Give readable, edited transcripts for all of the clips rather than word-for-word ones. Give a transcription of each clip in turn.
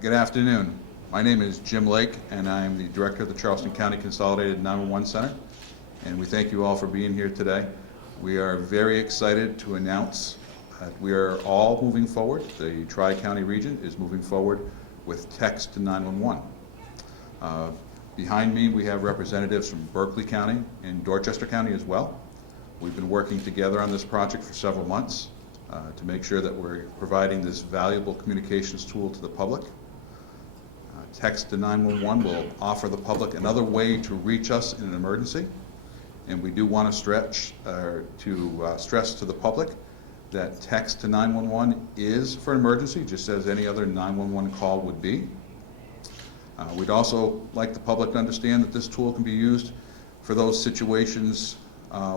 Good afternoon. My name is Jim Lake, and I am the Director of the Charleston County Consolidated 911 Center, and we thank you all for being here today. We are very excited to announce that we are all moving forward. The Tri-County region is moving forward with Text-to-9-1-1. Behind me, we have representatives from Berkeley County and Dorchester County as well. We've been working together on this project for several months to make sure that we're providing this valuable communications tool to the public. Text-to-9-1-1 will offer the public another way to reach us in an emergency, and we do want to stress to the public that Text-to-9-1-1 is for an emergency, just as any other 911 call would be. We'd also like the public to understand that this tool can be used for those situations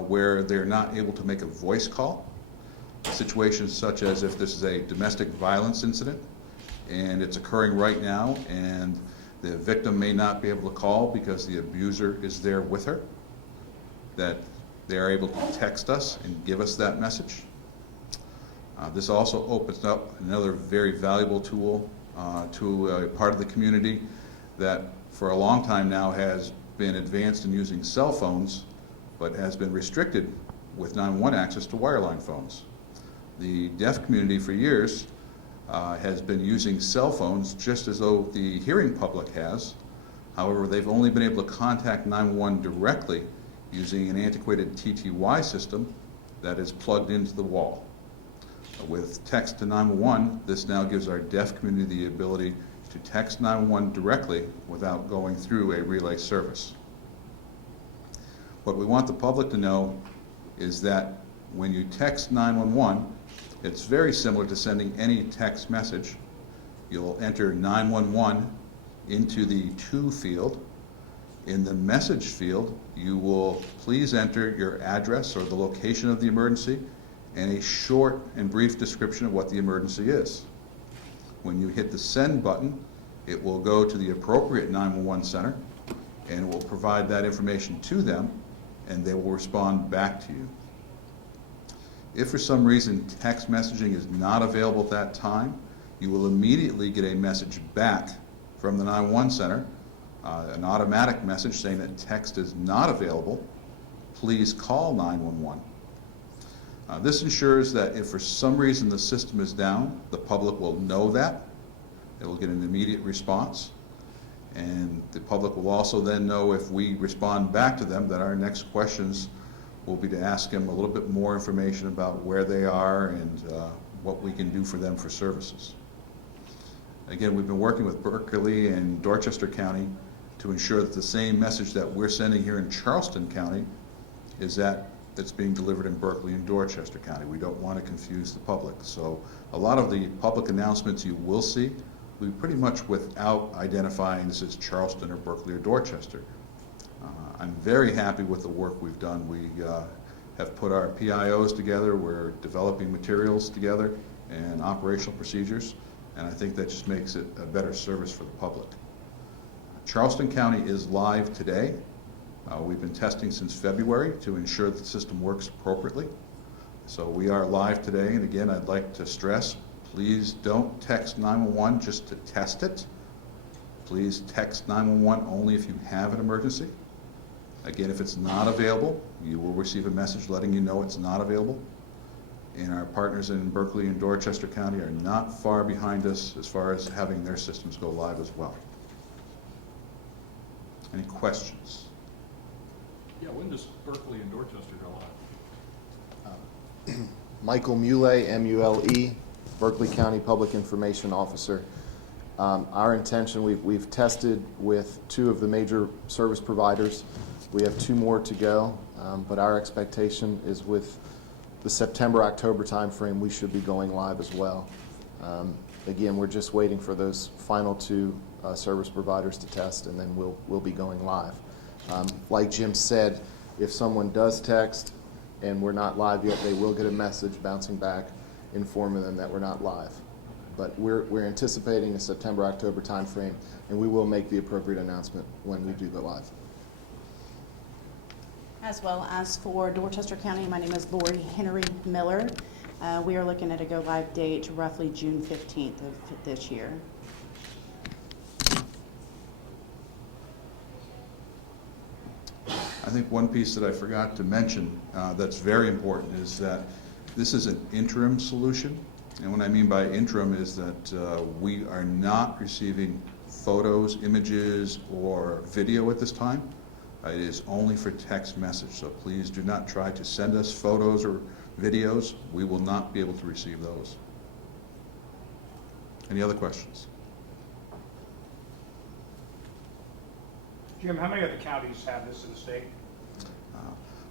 where they're not able to make a voice call. Situations such as if this is a domestic violence incident and it's occurring right now and the victim may not be able to call because the abuser is there with her, that they are able to text us and give us that message. This also opens up another very valuable tool to a part of the community that for a long time now has been advanced in using cell phones but has been restricted with 911 access to wireline phones. The deaf community for years has been using cell phones just as though the hearing public has. However, they've only been able to contact 911 directly using an antiquated TTY system that is plugged into the wall. With Text-to-9-1-1, this now gives our deaf community the ability to text 911 directly without going through a relay service. What we want the public to know is that when you text 911, it's very similar to sending any text message. You'll enter 911 into the to field. In the message field, you will please enter your address or the location of the emergency and a short and brief description of what the emergency is. When you hit the send button, it will go to the appropriate 911 center and it will provide that information to them, and they will respond back to you. If for some reason text messaging is not available at that time, you will immediately get a message back from the 911 center, an automatic message saying that text is not available. Please call 911. This ensures that if for some reason the system is down, the public will know that. It will get an immediate response. And the public will also then know, if we respond back to them, that our next questions will be to ask them a little bit more information about where they are and what we can do for them for services. Again, we've been working with Berkeley and Dorchester County to ensure that the same message that we're sending here in Charleston County is that's being delivered in Berkeley and Dorchester County. We don't want to confuse the public. So a lot of the public announcements you will see will be pretty much without identifying this as Charleston or Berkeley or Dorchester. I'm very happy with the work we've done. We have put our PIOs together, we're developing materials together and operational procedures, and I think that just makes it a better service for the public. Charleston County is live today. We've been testing since February to ensure that the system works appropriately. So we are live today, and again, I'd like to stress, please don't text 911 just to test it. Please text 911 only if you have an emergency. Again, if it's not available, you will receive a message letting you know it's not available. And our partners in Berkeley and Dorchester County are not far behind us as far as having their systems go live as well. Any questions? Yeah, when does Berkeley and Dorchester go live? Michael Mule, M-U-L-E, Berkeley County Public Information Officer. Our intention, we've tested with 2 of the major service providers. We have 2 more to go, but our expectation is with the September-October timeframe, we should be going live as well. Again, we're just waiting for those final 2 service providers to test, and then we'll be going live. Like Jim said, if someone does text and we're not live yet, they will get a message bouncing back informing them that we're not live. But we're anticipating a September-October timeframe, and we will make the appropriate announcement when we do go live. As well as for Dorchester County, my name is Lori Henry Miller. We are looking at a go-live date roughly June 15th of this year. think one piece that I forgot to mention that's very important is that this is an interim solution. And what I mean by interim is that we are not receiving photos, images, or video at this time. It is only for text message, so please do not try to send us photos or videos. We will not be able to receive those. Any other questions? Jim, how many other counties have this in the state?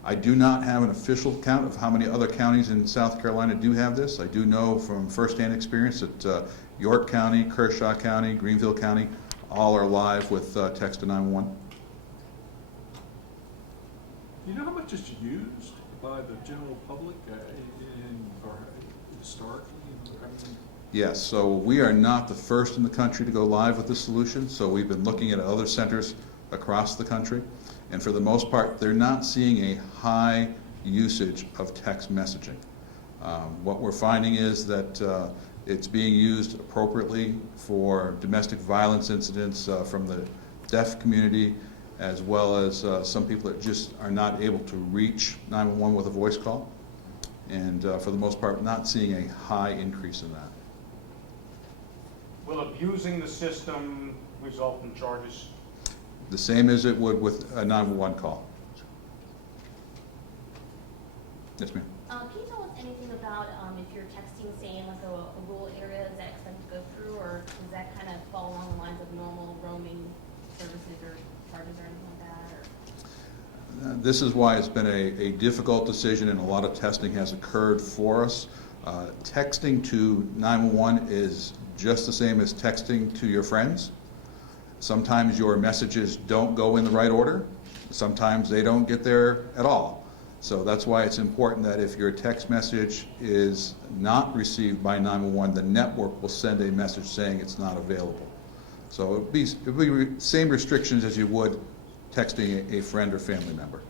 I do not have an official count of how many other counties in South Carolina do have this. I do know from firsthand experience that York County, Kershaw County, Greenville County, all are live with Text-to-9-1-1. Do you know how much is used by the general public or historically? I mean, Yes, so we are not the first in the country to go live with this solution, so we've been looking at other centers across the country, and for the most part, they're not seeing a high usage of text messaging. What we're finding is that it's being used appropriately for domestic violence incidents from the deaf community, as well as some people that just are not able to reach 911 with a voice call, and for the most part, not seeing a high increase in that. Will abusing the system result in charges? The same as it would with a 911 call. Yes, ma'am. Can you tell us anything about if you're texting, say, in like a rural area, is that expected to go through, or does that kind of fall along the lines of normal roaming services or charges or anything like that? Or? This is why it's been a difficult decision, and a lot of testing has occurred for us. Texting to 911 is just the same as texting to your friends. Sometimes your messages don't go in the right order. Sometimes they don't get there at all. So that's why it's important that if your text message is not received by 911, the network will send a message saying it's not available. So it'll be same restrictions as you would texting a friend or family member.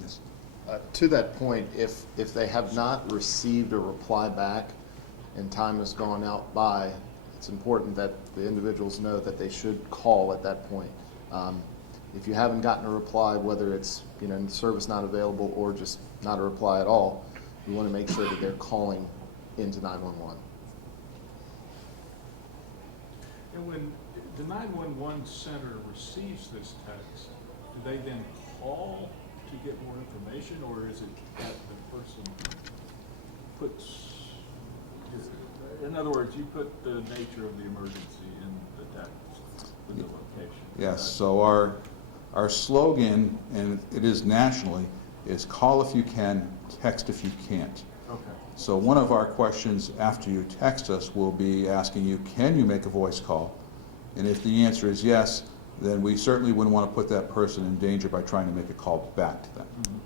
Yes. To that point, if they have not received a reply back and time has gone out by, it's important that the individuals know that they should call at that point. If you haven't gotten a reply, whether it's the service not available or just not a reply at all, you want to make sure that they're calling into 911. and when the 911 center receives this text, do they then call to get more information, or is it that the person puts, in other words, you put the nature of the emergency in the text, in the location? Yes, so our slogan, and it is nationally, is call if you can, text if you can't. Okay. So one of our questions after you text us will be asking you, can you make a voice call? And if the answer is yes, then we certainly wouldn't want to put that person in danger by trying to make a call back to them. Mm-hmm.